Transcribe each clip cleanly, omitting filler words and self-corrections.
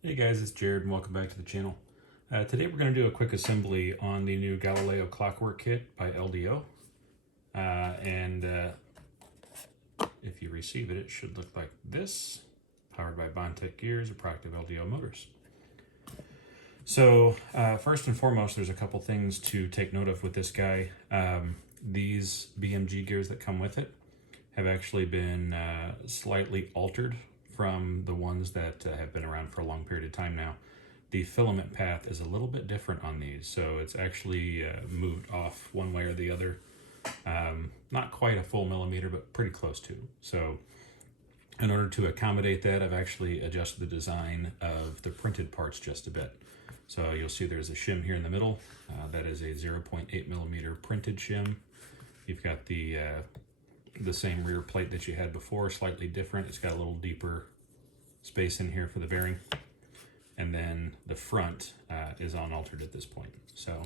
Hey guys, it's Jared and welcome back to the channel. Today we're going to do a quick assembly on the new Galileo Clockwork kit by LDO. If you receive it, it should look like this, powered by Bondtech gears or Proctive LDO motors. So first and foremost, there's a couple things to take note of with this guy. These BMG gears that come with it have actually been slightly altered from the ones that have been around for a long period of time now. The filament path is a little bit different on these, so it's actually moved off one way or the other. Not quite a full millimeter, but pretty close to. So in order to accommodate that, I've actually adjusted the design of the printed parts just a bit. So you'll see there's a shim here in the middle. That is a 0.8 millimeter printed shim. You've got the same rear plate that you had before, slightly different. It's got a little deeper space in here for the bearing. And then the front is unaltered at this point. So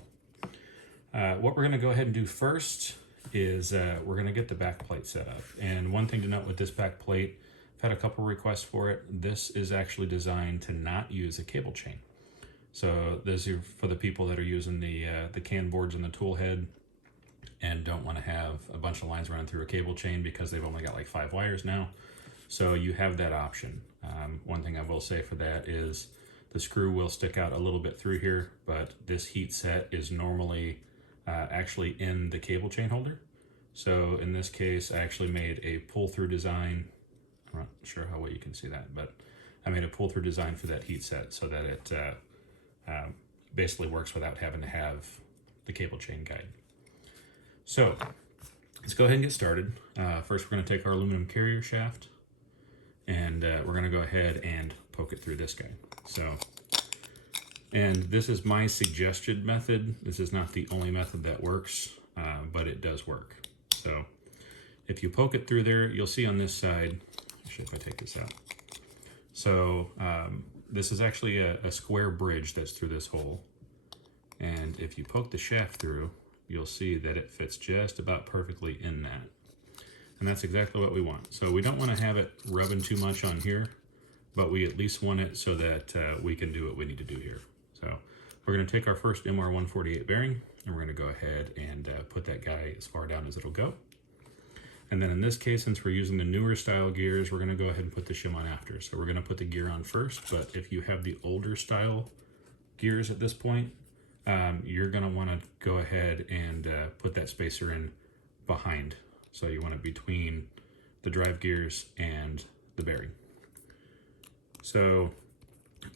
what we're gonna go ahead and do first is we're gonna get the back plate set up. And one thing to note with this back plate, I've had a couple requests for it. This is actually designed to not use a cable chain. So this is for the people that are using the can boards and the tool head and don't want to have a bunch of lines running through a cable chain because they've only got like 5 wires now. So you have that option. One thing I will say for that is the screw will stick out a little bit through here, but this heat set is normally actually in the cable chain holder. So in this case, I actually made a pull-through design. I'm not sure how well you can see that, but I made a pull-through design for that heat set so that it basically works without having to have the cable chain guide. So let's go ahead and get started. First, we're going to take our aluminum carrier shaft and we're going to go ahead and poke it through this guy. And this is my suggested method. This is not the only method that works, but it does work. So if you poke it through there, you'll see on this side, actually if I take this out. So this is actually a square bridge that's through this hole. And if you poke the shaft through, you'll see that it fits just about perfectly in that. And that's exactly what we want. So we don't want to have it rubbing too much on here, but we at least want it so that we can do what we need to do here. So we're going to take our first MR148 bearing, and we're going to go ahead and put that guy as far down as it'll go. And then in this case, since we're using the newer style gears, we're going to go ahead and put the shim on after. So we're going to put the gear on first, but if you have the older style gears at this point, you're going to want to go ahead and put that spacer in behind. So you want it between the drive gears and the bearing. So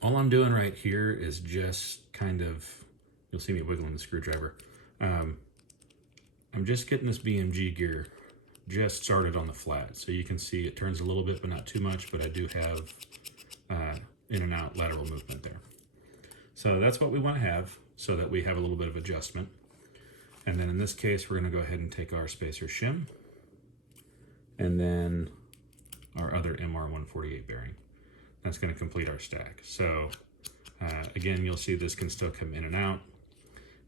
all I'm doing right here is just kind of, you'll see me wiggling the screwdriver. I'm just getting this BMG gear just started on the flat. So you can see it turns a little bit, but not too much, but I do have in and out lateral movement there. So that's what we want to have so that we have a little bit of adjustment. And then in this case, we're going to go ahead and take our spacer shim and then our other MR148 bearing. That's going to complete our stack. So again, you'll see this can still come in and out.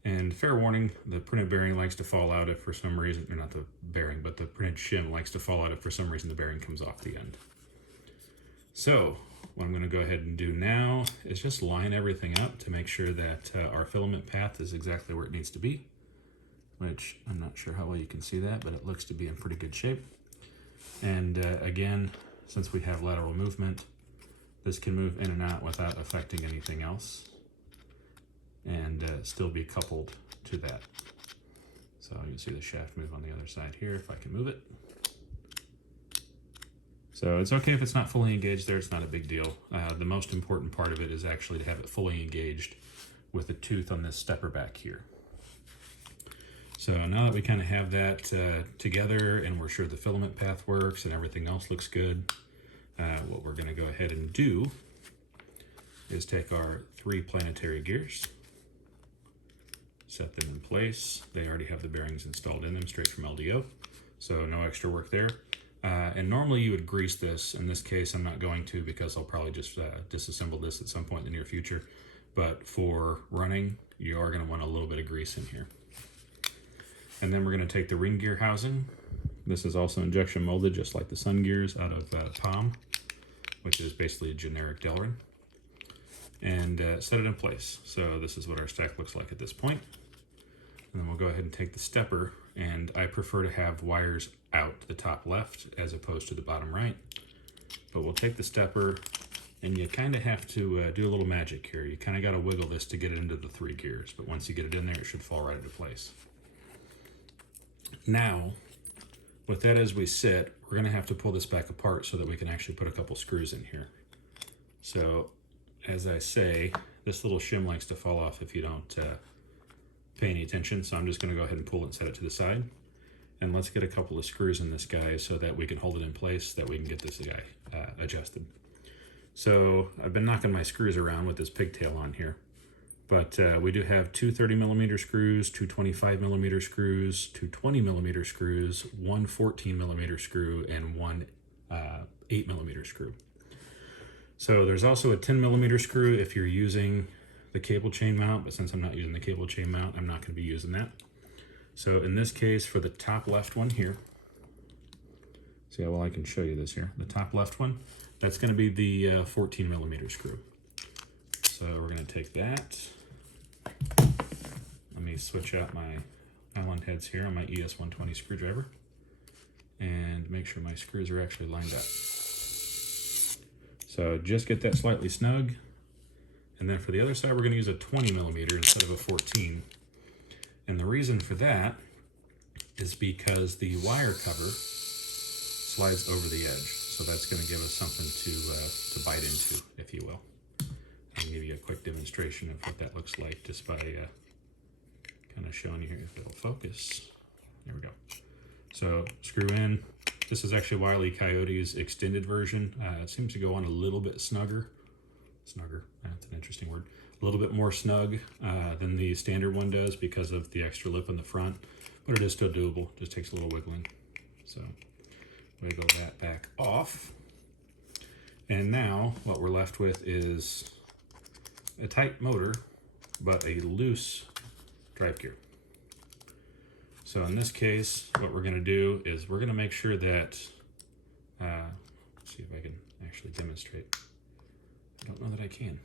And fair warning, the printed bearing likes to fall out if for some reason, or not the bearing, but the printed shim likes to fall out if for some reason the bearing comes off the end. So what I'm going to go ahead and do now is just line everything up to make sure that our filament path is exactly where it needs to be, which I'm not sure how well you can see that, but it looks to be in pretty good shape. And again, since we have lateral movement, this can move in and out without affecting anything else and still be coupled to that. So you can see the shaft move on the other side here if I can move it. So it's okay if it's not fully engaged there, it's not a big deal. The most important part of it is actually to have it fully engaged with the tooth on this stepper back here. So now that we kind of have that together and we're sure the filament path works and everything else looks good, what we're going to go ahead and do is take our 3 planetary gears, set them in place. They already have the bearings installed in them straight from LDO, so no extra work there. And normally you would grease this. In this case, I'm not going to because I'll probably just disassemble this at some point in the near future. But for running, you are going to want a little bit of grease in here. And then we're going to take the ring gear housing. This is also injection molded, just like the sun gears out of POM, which is basically a generic Delrin. and set it in place. So this is what our stack looks like at this point. And then we'll go ahead and take the stepper, and I prefer to have wires out to the top left as opposed to the bottom right. But we'll take the stepper, and you kind of have to do a little magic here. You kind of got to wiggle this to get it into the 3 gears, but once you get it in there, it should fall right into place. Now, with that as we sit, we're going to have to pull this back apart so that we can actually put a couple screws in here. So, as I say, this little shim likes to fall off if you don't pay any attention, so I'm just going to go ahead and pull it and set it to the side. And let's get a couple of screws in this guy so that we can hold it in place, so that we can get this guy adjusted. So I've been knocking my screws around with this pigtail on here, but we do have 2 30mm screws, 2 25mm screws, 2 20mm screws, 1 14mm screw, and 1 8mm screw. So there's also a 10mm screw if you're using the cable chain mount, but since I'm not using the cable chain mount, I'm not going to be using that. So in this case, for the top left one here, see how well I can show you this here, the top left one, that's going to be the 14mm screw. So we're going to take that. Let me switch out my Allen heads here on my ES120 screwdriver and make sure my screws are actually lined up. So just get that slightly snug. And then for the other side, we're going to use a 20mm instead of a 14. And the reason for that is because the wire cover slides over the edge. So that's going to give us something to bite into, if you will. I'll give you a quick demonstration of what that looks like just by kind of showing you here if it'll focus. There we go. So screw in. This is actually Wile E. Coyote's extended version. It seems to go on a little bit snugger. Snugger, that's an interesting word. A little bit more snug than the standard one does because of the extra lip in the front, but it is still doable. Just takes a little wiggling. So wiggle that back off. And now what we're left with is a tight motor, but a loose drive gear. So in this case, what we're going to do is we're going to make sure that, let's see if I can actually demonstrate. I don't know that I can.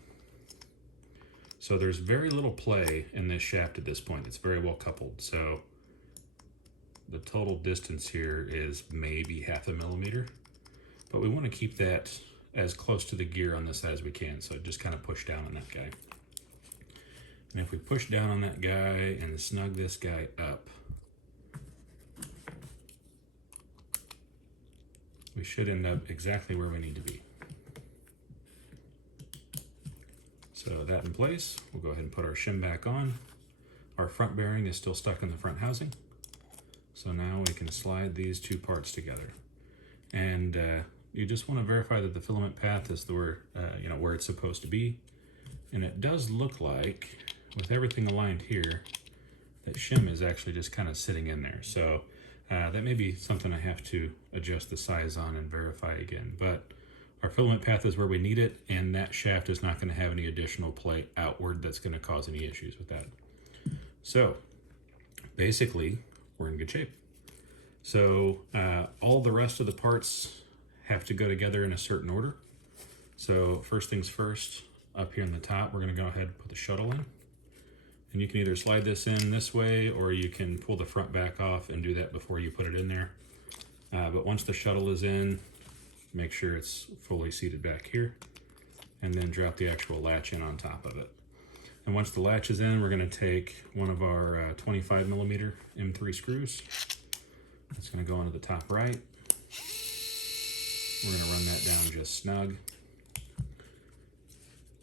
So there's very little play in this shaft at this point. It's very well coupled. So the total distance here is maybe 0.5 millimeter, but we want to keep that as close to the gear on this side as we can. So just kind of push down on that guy. And if we push down on that guy and snug this guy up, we should end up exactly where we need to be. So that in place, we'll go ahead and put our shim back on. Our front bearing is still stuck in the front housing. So now we can slide these 2 parts together. And you just want to verify that the filament path is where it's supposed to be. And it does look like, with everything aligned here, that shim is actually just kind of sitting in there. So that may be something I have to adjust the size on and verify again. But our filament path is where we need it, and that shaft is not going to have any additional play outward that's going to cause any issues with that. So basically, we're in good shape. So all the rest of the parts have to go together in a certain order. So first things first, up here in the top, we're going to go ahead and put the shuttle in. And you can either slide this in this way, or you can pull the front back off and do that before you put it in there. But once the shuttle is in, make sure it's fully seated back here, and then drop the actual latch in on top of it. And once the latch is in, we're going to take one of our 25mm M3 screws. It's going to go into the top right. We're going to run that down just snug.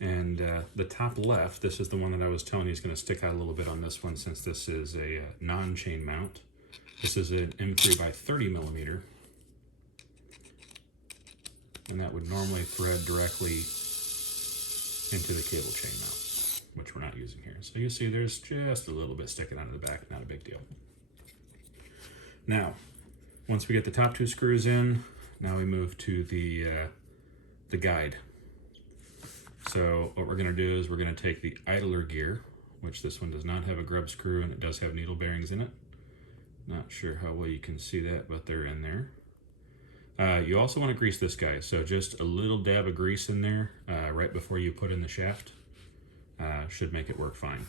And the top left, this is the one that I was telling you is going to stick out a little bit on this one, since this is a non-chain mount. This is an M3 by 30mm. And that would normally thread directly into the cable chain mount, which we're not using here. So you see there's just a little bit sticking out of the back, not a big deal. Now, once we get the top 2 screws in, now we move to the guide. So what we're going to do is we're going to take the idler gear, which this one does not have a grub screw, and it does have needle bearings in it. Not sure how well you can see that, but they're in there. You also want to grease this guy, so just a little dab of grease in there right before you put in the shaft, should make it work fine.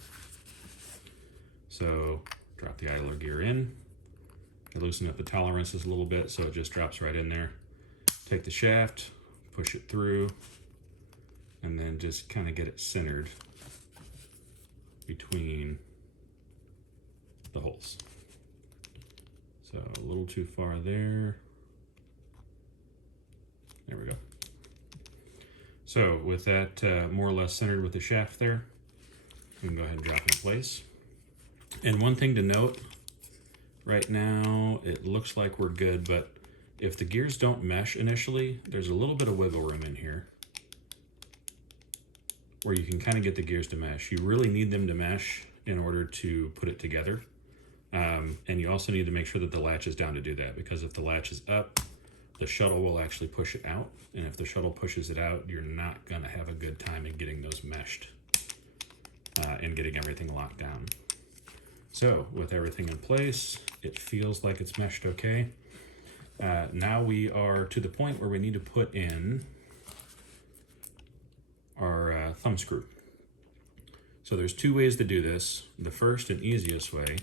So drop the idler gear in. I loosen up the tolerances a little bit so it just drops right in there. Take the shaft, push it through, and then just kind of get it centered between the holes. So a little too far there. There we go. So with that more or less centered with the shaft there, we can go ahead and drop in place. And one thing to note, right now it looks like we're good, but if the gears don't mesh initially, there's a little bit of wiggle room in here where you can kind of get the gears to mesh. You really need them to mesh in order to put it together. And you also need to make sure that the latch is down to do that, because if the latch is up, the shuttle will actually push it out. And if the shuttle pushes it out, you're not gonna have a good time in getting those meshed and getting everything locked down. So with everything in place, it feels like it's meshed okay. Now we are to the point where we need to put in our thumb screw. So there's two ways to do this. The first and easiest way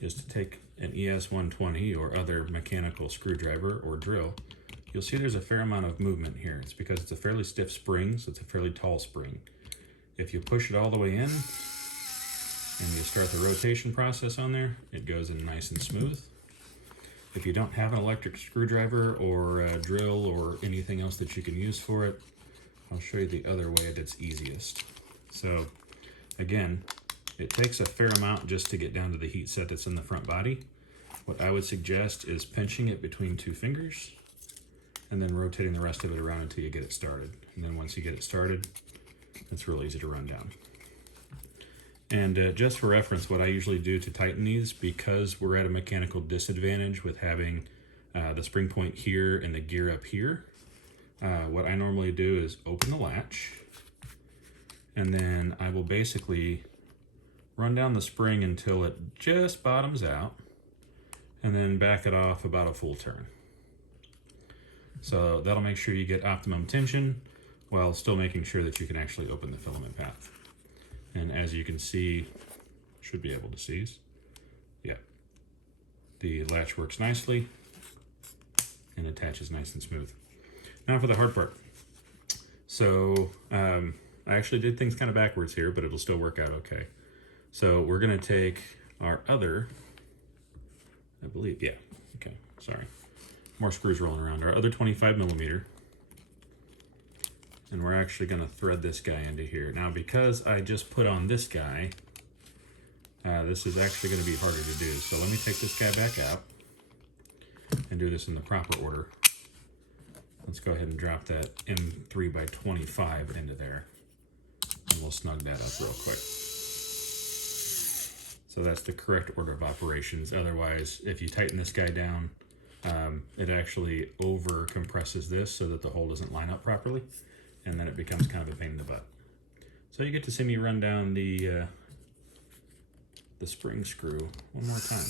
is to take an ES-120 or other mechanical screwdriver or drill. You'll see there's a fair amount of movement here. It's because it's a fairly stiff spring, so it's a fairly tall spring. If you push it all the way in and you start the rotation process on there, it goes in nice and smooth. If you don't have an electric screwdriver or a drill or anything else that you can use for it, I'll show you the other way that's easiest. So again, it takes a fair amount just to get down to the heat set that's in the front body. What I would suggest is pinching it between two fingers and then rotating the rest of it around until you get it started. And then once you get it started, it's real easy to run down. And just for reference, what I usually do to tighten these, because we're at a mechanical disadvantage with having the spring point here and the gear up here, what I normally do is open the latch, and then I will basically run down the spring until it just bottoms out, and then back it off about a full turn. So that'll make sure you get optimum tension while still making sure that you can actually open the filament path. And as you can see, should be able to see, yeah, the latch works nicely and attaches nice and smooth. Now for the hard part. So I actually did things kind of backwards here, but it'll still work out okay. So we're gonna take our other, I believe, yeah, okay, sorry. More screws rolling around. Our other 25 millimeter. And we're actually gonna thread this guy into here. Now, because I just put on this guy, this is actually gonna be harder to do. So let me take this guy back out and do this in the proper order. Let's go ahead and drop that M3 by 25 into there. And we'll snug that up real quick. So that's the correct order of operations. Otherwise, if you tighten this guy down, it actually over compresses this so that the hole doesn't line up properly. And then it becomes kind of a pain in the butt. So you get to see me run down the spring screw one more time.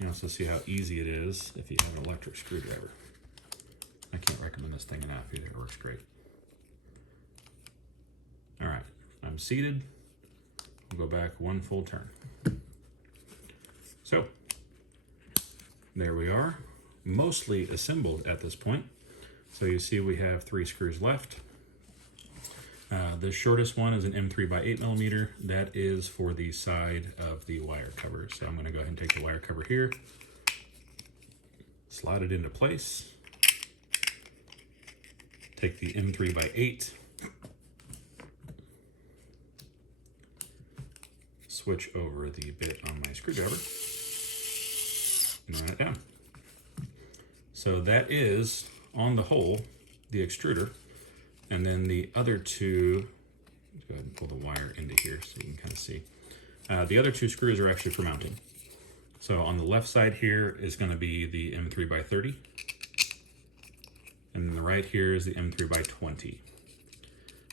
You also see how easy it is if you have an electric screwdriver. I can't recommend this thing enough either. It works great. All right, I'm seated. We'll go back one full turn. So there we are, mostly assembled at this point. So you see we have 3 screws left. The shortest one is an M3 by 8 millimeter. That is for the side of the wire cover. So I'm gonna go ahead and take the wire cover here, slide it into place, take the M3 by 8, switch over the bit on my screwdriver, and run it down. So that is, on the hole, the extruder. And then the other two, let's go ahead and pull the wire into here so you can kind of see. The other 2 screws are actually for mounting. So on the left side here is going to be the M3 by 30. And then the right here is the M3 by 20.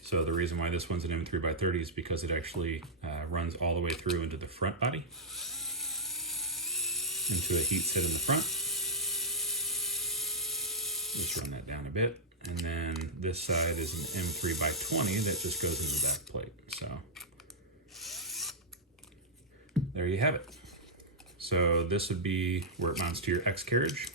So the reason why this one's an M3 by 30 is because it actually runs all the way through into the front body, into a heat set in the front. Let's run that down a bit. And then this side is an M3 by 20 that just goes into the back plate. So there you have it. So this would be where it mounts to your X carriage,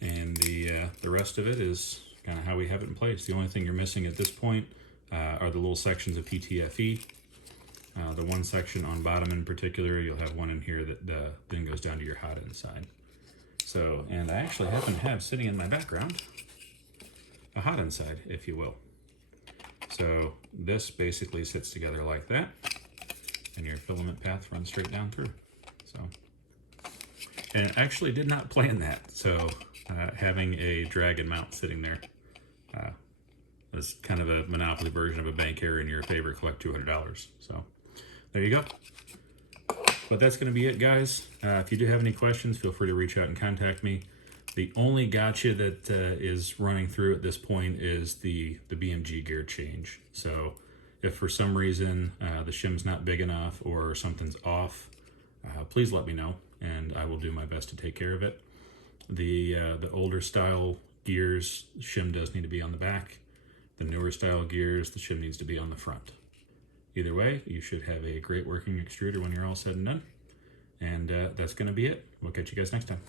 and the rest of it is kind of how we have it in place. The only thing you're missing at this point are the little sections of PTFE. The one section on bottom in particular, you'll have one in here that then goes down to your hot end side. So, and I actually happen to have sitting in my background a hot end side, if you will. So this basically sits together like that, and your filament path runs straight down through. So, and I actually did not plan that. So having a drag and mount sitting there is kind of a monopoly version of a bank error in your favor, collect $200. So there you go. But that's going to be it, guys. If you do have any questions, feel free to reach out and contact me. The only gotcha that is running through at this point is the BMG gear change. So if for some reason the shim's not big enough or something's off, please let me know, and I will do my best to take care of it. The older style gears, shim does need to be on the back. The newer style gears, the shim needs to be on the front. Either way, you should have a great working extruder when you're all said and done. And that's going to be it. We'll catch you guys next time.